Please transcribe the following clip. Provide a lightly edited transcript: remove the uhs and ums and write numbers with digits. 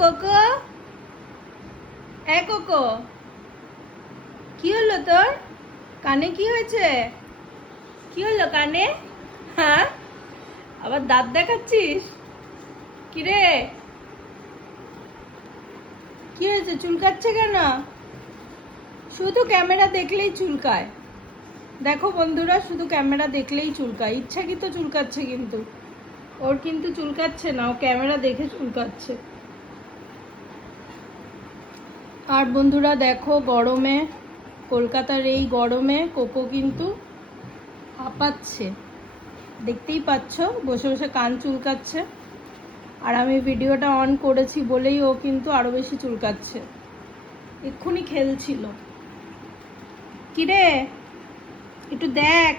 Cocoa? Cocoa, কি হলো তোর কানে? কি হয়েছে? কি হলো কানে? হ্যাঁ, আবার দাঁত দেখাচ্ছিস? কিরে, কি হয়েছে? চুলকাচ্ছে কেন? শুধু ক্যামেরা দেখলেই চুলকায়। দেখো বন্ধুরা, শুধু ক্যামেরা দেখলেই চুলকায়। ইচ্ছাকৃত চুলকাচ্ছে, কিন্তু ওর কিন্তু চুলকাচ্ছে না, ও ক্যামেরা দেখে চুলকাচ্ছে। আর বন্ধুরা দেখো, গরমে, কলকাতার এই গরমে কোকো কিন্তু হাঁপাচ্ছে। দেখতেই পাচ্ছ, বসে বসে কান চুলকাচ্ছে। আর আমি ভিডিওটা অন করেছি বলেই ও কিন্তু আরো বেশি চুলকাচ্ছে। এক্ষুনি খেলছিল। কিরে, একটু দেখ।